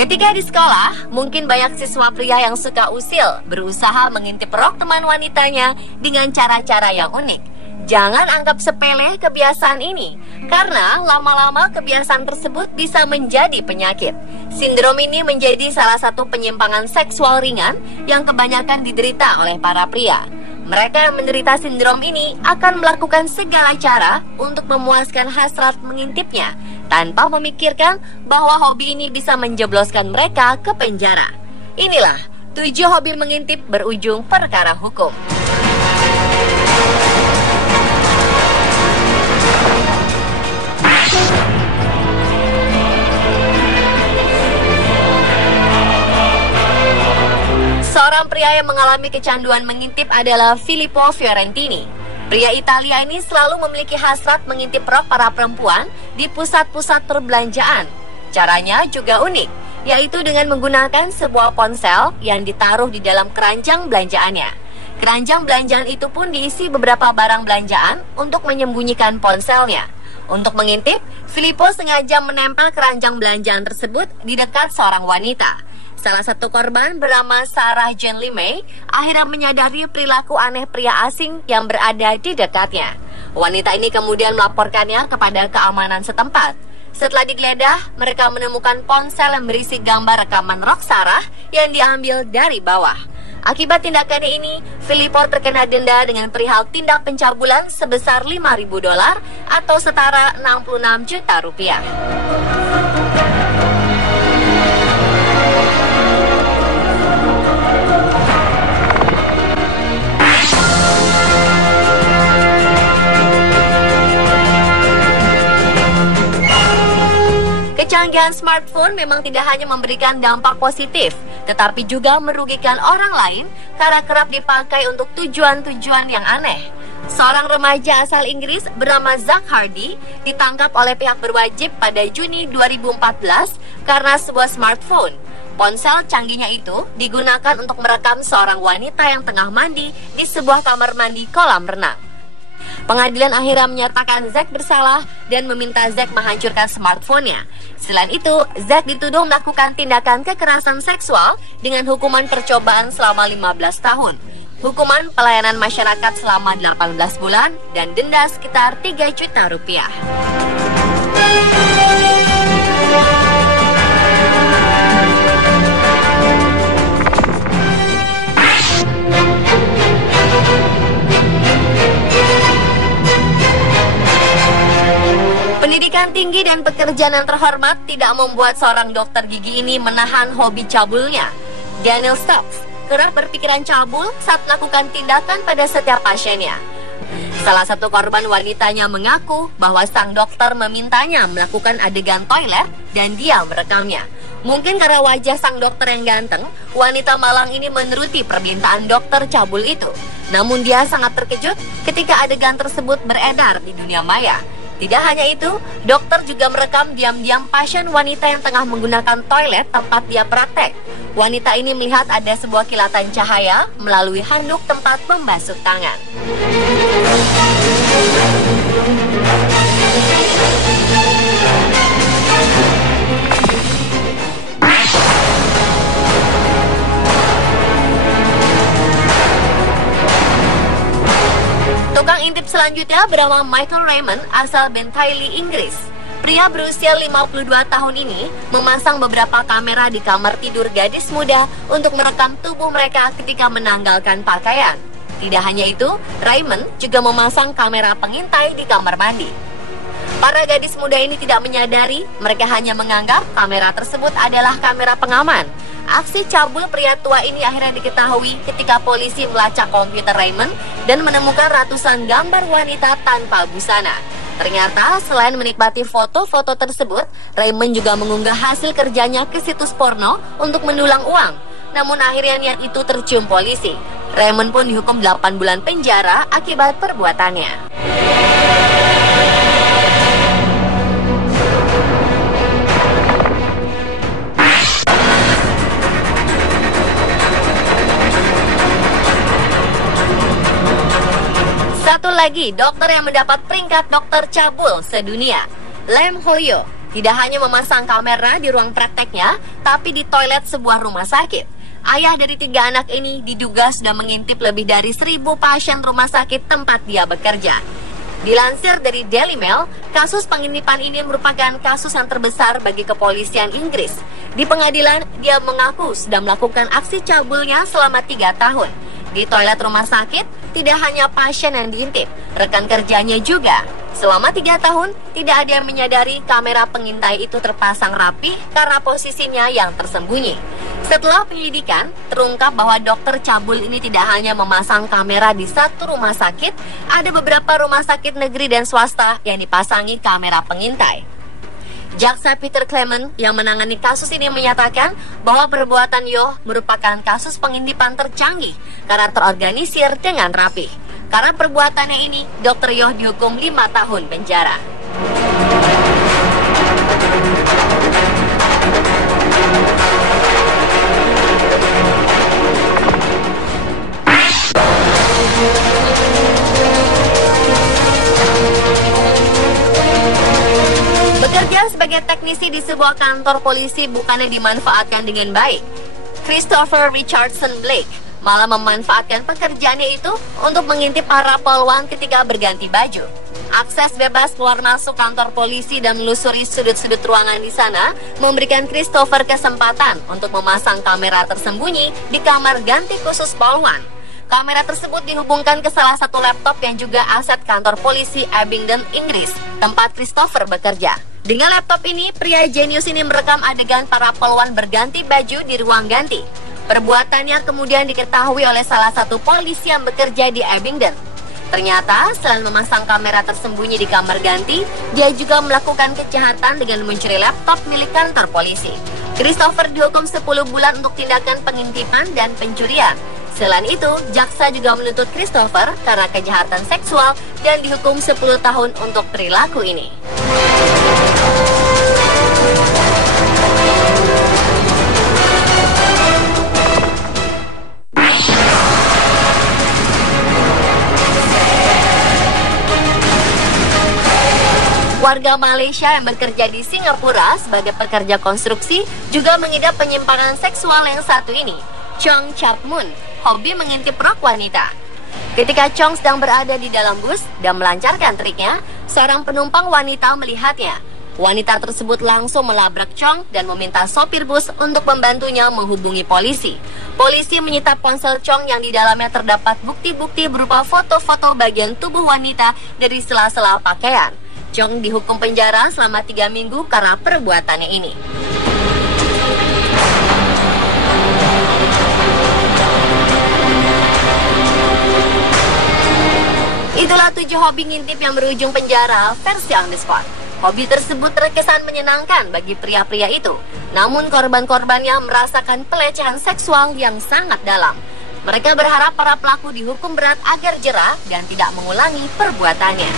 Ketika di sekolah, mungkin banyak siswa pria yang suka usil, berusaha mengintip rok teman wanitanya dengan cara-cara yang unik. Jangan anggap sepele kebiasaan ini, karena lama-lama kebiasaan tersebut bisa menjadi penyakit. Sindrom ini menjadi salah satu penyimpangan seksual ringan yang kebanyakan diderita oleh para pria. Mereka yang menderita sindrom ini akan melakukan segala cara untuk memuaskan hasrat mengintipnya, tanpa memikirkan bahwa hobi ini bisa menjebloskan mereka ke penjara. Inilah 7 hobi mengintip berujung perkara hukum. Seorang pria yang mengalami kecanduan mengintip adalah Filippo Fiorentini. Pria Italia ini selalu memiliki hasrat mengintip rok para perempuan di pusat-pusat perbelanjaan. Caranya juga unik, yaitu dengan menggunakan sebuah ponsel yang ditaruh di dalam keranjang belanjaannya. Keranjang belanjaan itu pun diisi beberapa barang belanjaan untuk menyembunyikan ponselnya. Untuk mengintip, Filippo sengaja menempel keranjang belanjaan tersebut di dekat seorang wanita. Salah satu korban bernama Sarah Jane Limay akhirnya menyadari perilaku aneh pria asing yang berada di dekatnya. Wanita ini kemudian melaporkannya kepada keamanan setempat. Setelah digeledah, mereka menemukan ponsel yang berisi gambar rekaman rok Sarah yang diambil dari bawah. Akibat tindakannya ini, Filippo terkena denda dengan perihal tindak pencabulan sebesar $5.000 atau setara 66 juta rupiah. Kecanggihan smartphone memang tidak hanya memberikan dampak positif, tetapi juga merugikan orang lain karena kerap dipakai untuk tujuan-tujuan yang aneh. Seorang remaja asal Inggris bernama Zach Hardy ditangkap oleh pihak berwajib pada Juni 2014 karena sebuah smartphone. Ponsel canggihnya itu digunakan untuk merekam seorang wanita yang tengah mandi di sebuah kamar mandi kolam renang. Pengadilan akhirnya menyatakan Zach bersalah dan meminta Zach menghancurkan smartphone-nya. Selain itu, Zach dituduh melakukan tindakan kekerasan seksual dengan hukuman percobaan selama 15 tahun, hukuman pelayanan masyarakat selama 18 bulan, dan denda sekitar 3 juta rupiah. Pendidikan tinggi dan pekerjaan yang terhormat tidak membuat seorang dokter gigi ini menahan hobi cabulnya. Daniel Stokes kerap berpikiran cabul saat melakukan tindakan pada setiap pasiennya. Salah satu korban wanitanya mengaku bahwa sang dokter memintanya melakukan adegan toilet dan dia merekamnya. Mungkin karena wajah sang dokter yang ganteng, wanita malang ini menuruti permintaan dokter cabul itu. Namun dia sangat terkejut ketika adegan tersebut beredar di dunia maya. Tidak hanya itu, dokter juga merekam diam-diam pasien wanita yang tengah menggunakan toilet tempat dia praktek. Wanita ini melihat ada sebuah kilatan cahaya melalui handuk tempat membasuh tangan. Tukang intip selanjutnya bernama Michael Raymond asal Bentiley, Inggris. Pria berusia 52 tahun ini memasang beberapa kamera di kamar tidur gadis muda untuk merekam tubuh mereka ketika menanggalkan pakaian. Tidak hanya itu, Raymond juga memasang kamera pengintai di kamar mandi. Para gadis muda ini tidak menyadari, mereka hanya menganggap kamera tersebut adalah kamera pengaman. Aksi cabul pria tua ini akhirnya diketahui ketika polisi melacak komputer Raymond dan menemukan ratusan gambar wanita tanpa busana. Ternyata selain menikmati foto-foto tersebut, Raymond juga mengunggah hasil kerjanya ke situs porno untuk mendulang uang. Namun akhirnya niat itu tercium polisi. Raymond pun dihukum 8 bulan penjara akibat perbuatannya. Satu lagi dokter yang mendapat peringkat dokter cabul sedunia. Lam Hoyo tidak hanya memasang kamera di ruang prakteknya, tapi di toilet sebuah rumah sakit. Ayah dari 3 anak ini diduga sudah mengintip lebih dari 1.000 pasien rumah sakit tempat dia bekerja. Dilansir dari Daily Mail, kasus pengintipan ini merupakan kasus yang terbesar bagi kepolisian Inggris. Di pengadilan, dia mengaku sudah melakukan aksi cabulnya selama 3 tahun. Di toilet rumah sakit, tidak hanya pasien yang diintip, rekan kerjanya juga. Selama 3 tahun, tidak ada yang menyadari kamera pengintai itu terpasang rapi karena posisinya yang tersembunyi. Setelah penyelidikan, terungkap bahwa dokter cabul ini tidak hanya memasang kamera di satu rumah sakit, ada beberapa rumah sakit negeri dan swasta yang dipasangi kamera pengintai. Jaksa Peter Clement yang menangani kasus ini menyatakan bahwa perbuatan Yoh merupakan kasus pengintipan tercanggih karena terorganisir dengan rapi. Karena perbuatannya ini, Dr. Yoh dihukum 5 tahun penjara. Bekerja sebagai teknisi di sebuah kantor polisi bukannya dimanfaatkan dengan baik. Christopher Richardson Blake malah memanfaatkan pekerjaannya itu untuk mengintip para polwan ketika berganti baju. Akses bebas keluar masuk kantor polisi dan melusuri sudut-sudut ruangan di sana memberikan Christopher kesempatan untuk memasang kamera tersembunyi di kamar ganti khusus polwan. Kamera tersebut dihubungkan ke salah satu laptop yang juga aset kantor polisi Abingdon, Inggris, tempat Christopher bekerja. Dengan laptop ini, pria jenius ini merekam adegan para polwan berganti baju di ruang ganti. Perbuatannya kemudian diketahui oleh salah satu polisi yang bekerja di Abingdon. Ternyata, selain memasang kamera tersembunyi di kamar ganti, dia juga melakukan kejahatan dengan mencuri laptop milik kantor polisi. Christopher dihukum 10 bulan untuk tindakan pengintipan dan pencurian. Selain itu, jaksa juga menuntut Christopher karena kejahatan seksual dan dihukum 10 tahun untuk perilaku ini. Warga Malaysia yang bekerja di Singapura sebagai pekerja konstruksi juga mengidap penyimpangan seksual yang satu ini. Chong Chap Mun hobi mengintip rok wanita. Ketika Chong sedang berada di dalam bus dan melancarkan triknya, seorang penumpang wanita melihatnya. Wanita tersebut langsung melabrak Chong dan meminta sopir bus untuk membantunya menghubungi polisi. Polisi menyita ponsel Chong yang di dalamnya terdapat bukti-bukti berupa foto-foto bagian tubuh wanita dari sela-sela pakaian. Chong dihukum penjara selama 3 minggu karena perbuatannya ini. Itulah 7 hobi ngintip yang berujung penjara versi on the spot. Hobi tersebut terkesan menyenangkan bagi pria-pria itu. Namun korban-korbannya merasakan pelecehan seksual yang sangat dalam. Mereka berharap para pelaku dihukum berat agar jera dan tidak mengulangi perbuatannya.